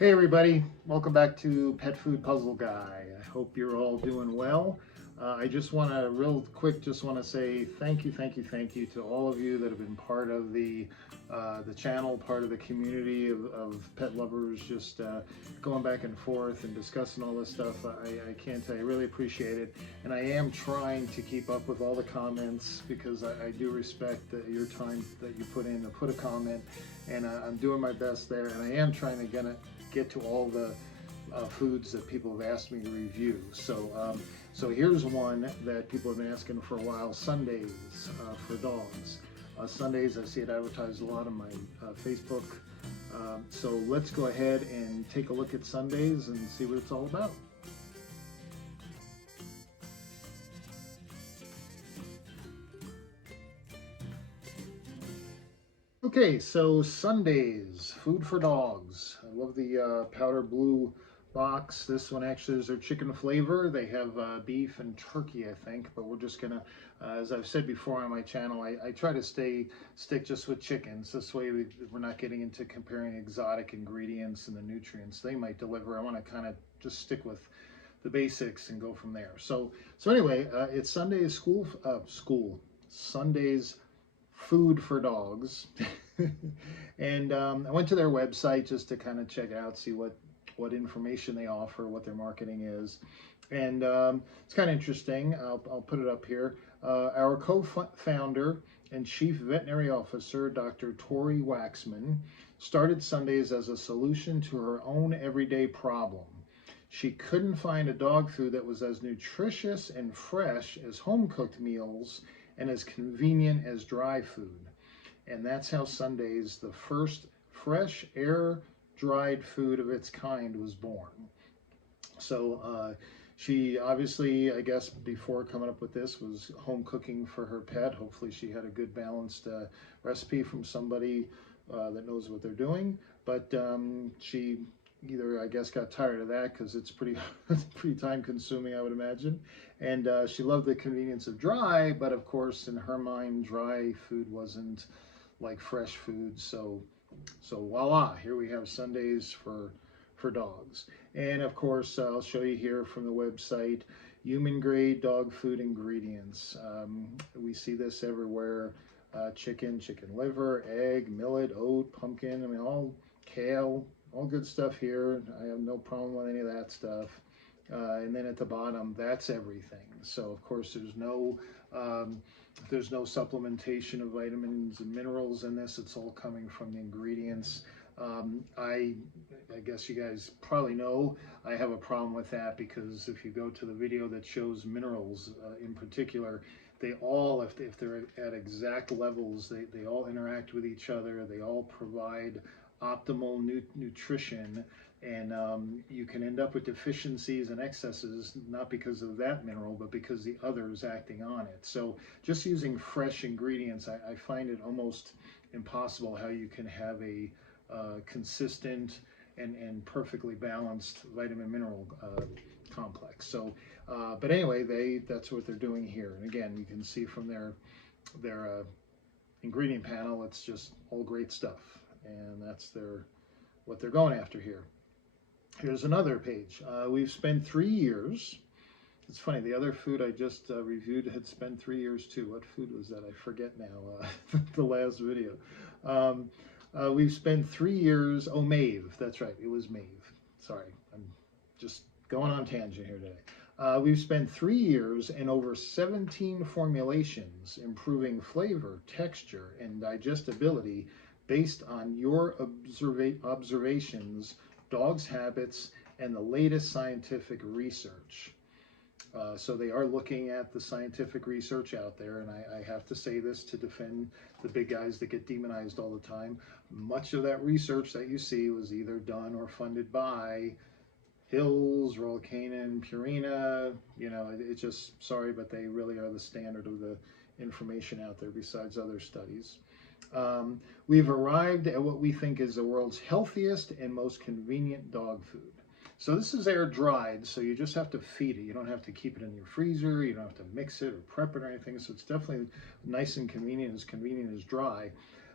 Hey everybody, welcome back to Pet Food Puzzle Guy. I hope you're all doing well. I just want to real quick just want to say thank you to all of you that have been part of the channel, part of the community of pet lovers, just going back and forth and discussing all this stuff. I can't tell you, I really appreciate it. And I am trying to keep up with all the comments because I do respect your time that you put in to put a comment, and I'm doing my best there. And I am trying to get to all the foods that people have asked me to review. So here's one that people have been asking for a while: Sundays for dogs. Sundays, I see it advertised a lot on my Facebook. So let's go ahead and take a look at Sundays and see what it's all about. Okay, so Sundays, food for dogs. I love the powder blue box. This one actually is their chicken flavor. They have beef and turkey, I think, but we're just gonna, as I've said before on my channel, I try to stick just with chickens. This way we're not getting into comparing exotic ingredients and the nutrients they might deliver. I want to kind of just stick with the basics and go from there. So anyway, it's Sunday's Sunday's food for dogs. And I went to their website just to kind of check out, see what information they offer, what their marketing is. And it's kind of interesting. I'll put it up here. Our co-founder and chief veterinary officer, Dr. Tori Waxman, started Sundays as a solution to her own everyday problem. She couldn't find a dog food that was as nutritious and fresh as home-cooked meals and as convenient as dry food. And that's how Sundays, the first fresh air dried food of its kind, was born. So she obviously, I guess, before coming up with this, was home cooking for her pet. Hopefully she had a good balanced recipe from somebody that knows what they're doing. But she either, I guess, got tired of that because it's pretty it's pretty time consuming, I would imagine. And she loved the convenience of dry, but of course in her mind dry food wasn't like fresh food. So voila, here we have Sundays for dogs. And of course, I'll show you here from the website, human grade dog food ingredients. We see this everywhere: chicken liver, egg, millet, oat, pumpkin. I mean, all kale, all good stuff here. I have no problem with any of that stuff. And then at the bottom, that's everything. So of course, there's no supplementation of vitamins and minerals in this. It's all coming from the ingredients. I guess you guys probably know I have a problem with that, because if you go to the video that shows minerals in particular, they all, if they're at exact levels, they all interact with each other. They all provide optimal nutrition, and you can end up with deficiencies and excesses, not because of that mineral, but because the other is acting on it. So just using fresh ingredients, I find it almost impossible how you can have a consistent and perfectly balanced vitamin mineral complex. So, but anyway, that's what they're doing here. And again, you can see from their ingredient panel, it's just all great stuff, and that's what they're going after here. Here's another page. We've spent 3 years. It's funny, the other food I just reviewed had spent 3 years too. What food was that? I forget now, the last video. We've spent 3 years, oh, Maeve, that's right, it was Maeve. Sorry, I'm just going on tangent here today. We've spent 3 years and over 17 formulations improving flavor, texture, and digestibility based on your observations, dogs' habits, and the latest scientific research. So they are looking at the scientific research out there, and I have to say this to defend the big guys that get demonized all the time. Much of that research that you see was either done or funded by Hills, Royal Canin, Purina. You know, it's just, sorry, but they really are the standard of the information out there besides other studies. We've arrived at what we think is the world's healthiest and most convenient dog food. So this is air dried, so you just have to feed it. You don't have to keep it in your freezer. You don't have to mix it or prep it or anything. So it's definitely nice and convenient as dry.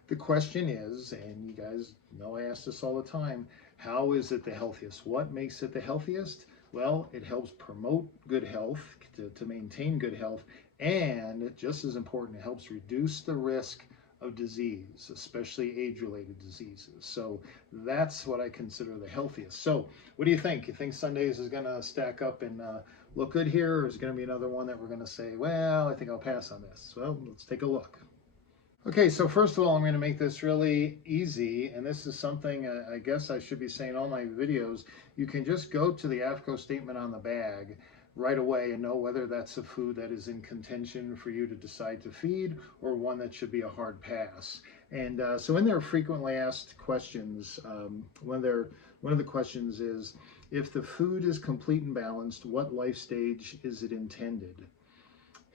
The question is, and you guys know I ask this all the time, How is it the healthiest? What makes it the healthiest? Well, it helps promote good health, to maintain good health, and just as important, it helps reduce the risk of disease, especially age-related diseases. So that's what I consider the healthiest. So what do you think? You think Sundays is going to stack up and look good here, or is it going to be another one that we're going to say, well, I think I'll pass on this? Well, let's take a look. Okay, so first of all, I'm going to make this really easy, and this is something I guess I should be saying all my videos. You can just go to the AAFCO statement on the bag right away and know whether that's a food that is in contention for you to decide to feed or one that should be a hard pass. And so in their frequently asked questions, one of the questions is, if the food is complete and balanced, what life stage is it intended?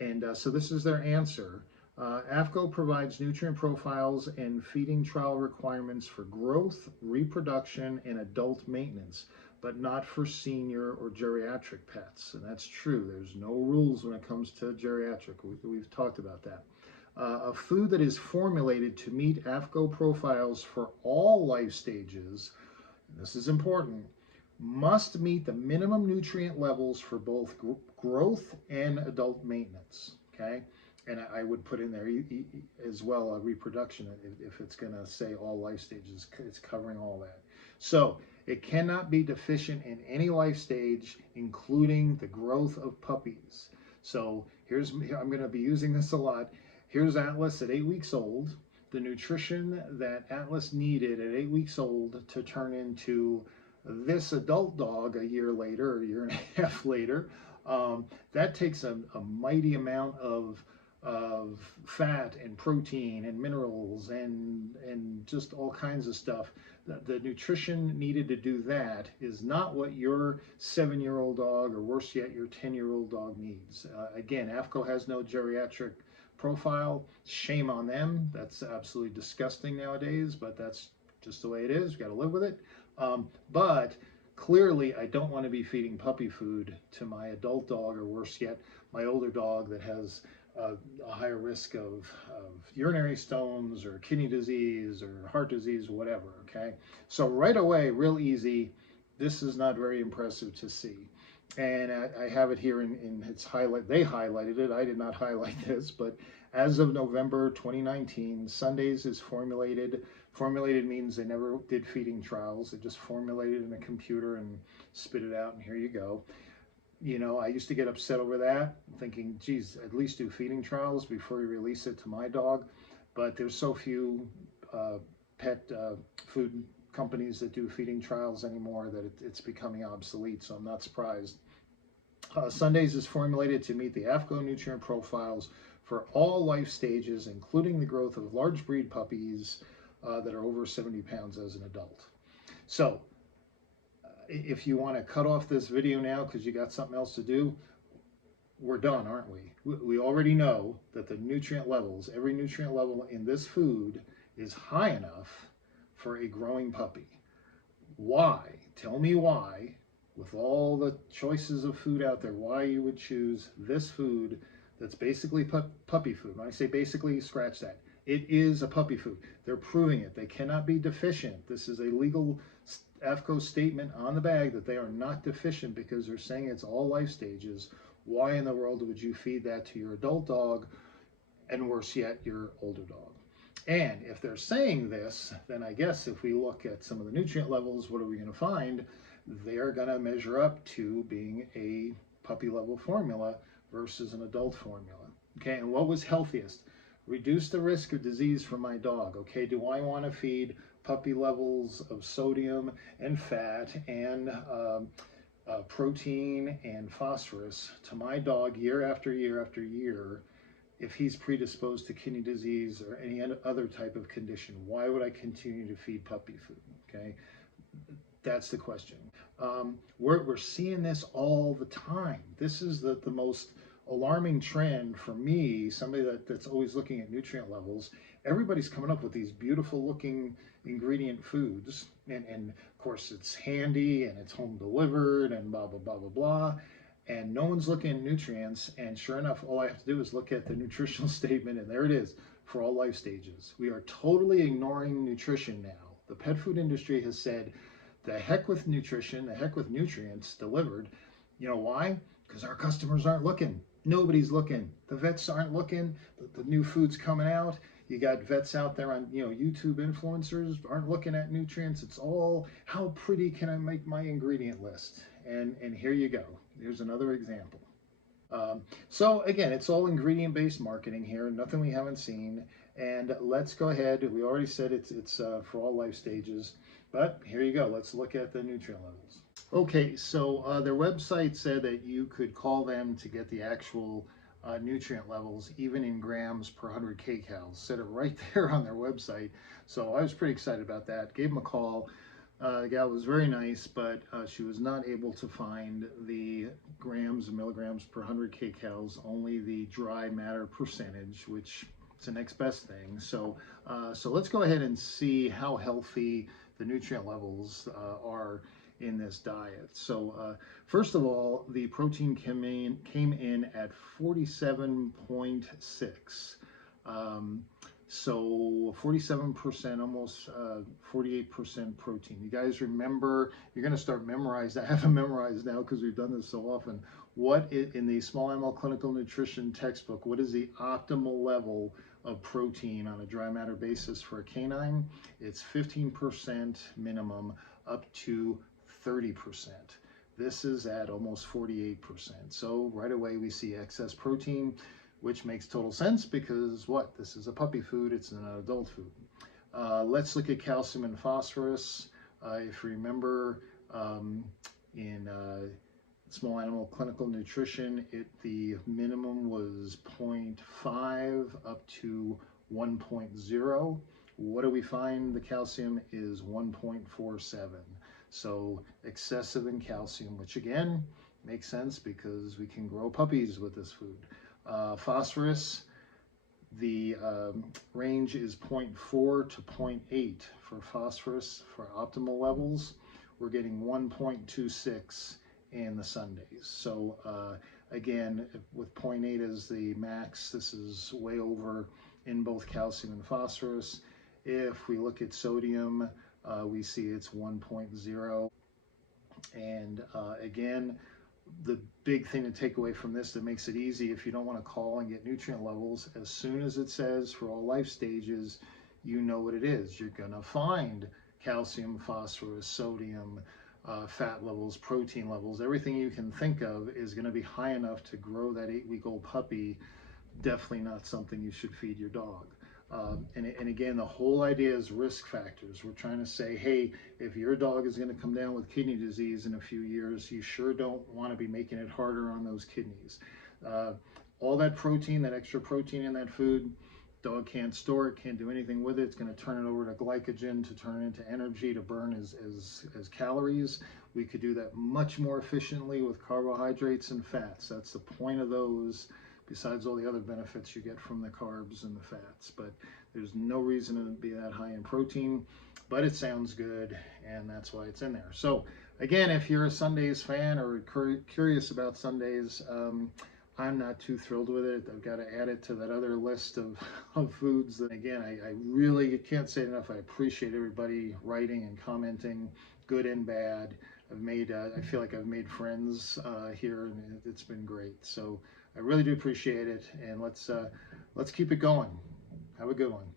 And so this is their answer. AAFCO provides nutrient profiles and feeding trial requirements for growth, reproduction, and adult maintenance, but not for senior or geriatric pets. And that's true. There's no rules when it comes to geriatric. We've talked about that. A food that is formulated to meet AAFCO profiles for all life stages, and this is important, must meet the minimum nutrient levels for both growth and adult maintenance. Okay? And I would put in there as well a reproduction if it's going to say all life stages. It's covering all that. So it cannot be deficient in any life stage, including the growth of puppies. So I'm going to be using this a lot. Here's Atlas at 8 weeks old. The nutrition that Atlas needed at 8 weeks old to turn into this adult dog a year later, or a year and a half later, that takes a mighty amount of fat and protein and minerals and just all kinds of stuff. The nutrition needed to do that is not what your 7-year-old dog, or worse yet, your 10-year-old dog needs. Again, AAFCO has no geriatric profile. Shame on them. That's absolutely disgusting nowadays, but that's just the way it is. We've got to live with it. But clearly, I don't want to be feeding puppy food to my adult dog, or worse yet, my older dog that has a higher risk of urinary stones or kidney disease or heart disease, whatever. Okay, so right away, real easy. This is not very impressive to see, and I have it here in its highlight. They highlighted it. I did not highlight this, but as of November 2019, Sundays is formulated. Formulated means they never did feeding trials. They just formulated in a computer and spit it out, and here you go. You know, I used to get upset over that, thinking, geez, at least do feeding trials before you release it to my dog. But there's so few pet food companies that do feeding trials anymore that it's becoming obsolete, so I'm not surprised. Sundays is formulated to meet the AAFCO nutrient profiles for all life stages, including the growth of large breed puppies that are over 70 pounds as an adult. So, if you want to cut off this video now because you got something else to do, we're done, aren't we? We already know that the nutrient levels, every nutrient level in this food is high enough for a growing puppy. Why? Tell me why, with all the choices of food out there, why you would choose this food that's basically puppy food. When I say basically, scratch that. It is a puppy food. They're proving it. They cannot be deficient. This is a legal AAFCO statement on the bag that they are not deficient because they're saying it's all life stages. Why in the world would you feed that to your adult dog, and worse yet, your older dog? And if they're saying this, then I guess if we look at some of the nutrient levels, what are we going to find? They're going to measure up to being a puppy level formula versus an adult formula. Okay, and what was healthiest? Reduce the risk of disease for my dog. Okay, do I want to feed puppy levels of sodium and fat and protein and phosphorus to my dog year after year after year if he's predisposed to kidney disease or any other type of condition? Why would I continue to feed puppy food? Okay, that's the question. We're seeing this all the time. This is the most alarming trend for me, somebody that's always looking at nutrient levels. Everybody's coming up with these beautiful looking ingredient foods, and of course it's handy and it's home delivered and blah blah blah blah blah, and no one's looking at nutrients. And sure enough, all I have to do is look at the nutritional statement, and there it is for all life stages. We are totally ignoring nutrition now. The pet food industry has said The heck with nutrition, the heck with nutrients delivered. You know why? Because our customers aren't looking. Nobody's looking. The vets aren't looking. The new food's coming out. You got vets out there on, YouTube influencers aren't looking at nutrients. It's all, how pretty can I make my ingredient list? And here you go. Here's another example. So again, it's all ingredient-based marketing here, nothing we haven't seen. And let's go ahead. We already said it's for all life stages, but here you go. Let's look at the nutrient levels. Okay, so their website said that you could call them to get the actual nutrient levels, even in grams per 100 kcal. Said it right there on their website. So I was pretty excited about that. Gave them a call. The gal was very nice, but she was not able to find the grams and milligrams per 100 kcals, only the dry matter percentage, which is the next best thing. So let's go ahead and see how healthy the nutrient levels are in this diet. So first of all, the protein came in at 47.6. So 47%, almost 48% protein. You guys remember, you're going to start memorizing. I have them memorized now because we've done this so often. In the Small Animal Clinical Nutrition textbook, what is the optimal level of protein on a dry matter basis for a canine? It's 15% minimum up to 30%. This is at almost 48%. So right away we see excess protein, which makes total sense because what? This is a puppy food, it's not adult food. Let's look at calcium and phosphorus. If you remember, in Small Animal Clinical Nutrition, the minimum was 0.5 up to 1.0. What do we find? The calcium is 1.47. So excessive in calcium, which again makes sense because we can grow puppies with this food. Phosphorus, the range is 0.4 to 0.8 for phosphorus for optimal levels. We're getting 1.26 in the Sundays. So again, with 0.8 as the max, this is way over in both calcium and phosphorus. If we look at sodium, we see it's 1.0. And again, the big thing to take away from this that makes it easy if you don't want to call and get nutrient levels, as soon as it says for all life stages, you know what it is. You're going to find calcium, phosphorus, sodium, fat levels, protein levels, everything you can think of is going to be high enough to grow that 8-week-old puppy. Definitely not something you should feed your dog. And again, the whole idea is risk factors. We're trying to say, hey, if your dog is going to come down with kidney disease in a few years, you sure don't want to be making it harder on those kidneys. All that protein, that extra protein in that food, dog can't store it, can't do anything with it. It's going to turn it over to glycogen to turn it into energy to burn as calories. We could do that much more efficiently with carbohydrates and fats. That's the point of those, besides all the other benefits you get from the carbs and the fats. But there's no reason to be that high in protein, but it sounds good, and that's why it's in there. So again, if you're a Sundays fan or curious about Sundays, I'm not too thrilled with it. I've got to add it to that other list of foods. That, again, I really can't say enough. I appreciate everybody writing and commenting, good and bad. I feel like I've made friends here, and it's been great. So I really do appreciate it, and let's keep it going. Have a good one.